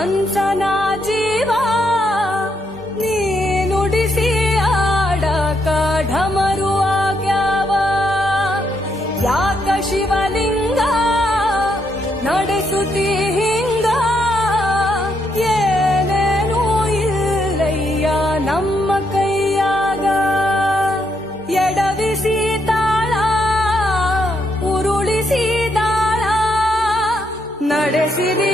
ಮನ್ಸನ ಜೀವ ನೀ ನುಡಿಸಿ ಆಡಕ ಢಮರು ಆಗ್ಯಾವ. ಯಾಕ ಶಿವಲಿಂಗ ನಡೆಸುತ್ತಿ ಹಿಂಗ, ಏನೇನೂ ಇಲ್ಲಯ್ಯ ನಮ್ಮ ಕೈಯಾಗ. ಎಡವಿಸಿ ತಾಳ ಉರುಳಿಸಿ ದಾಳ ನಡೆಸಿರಿ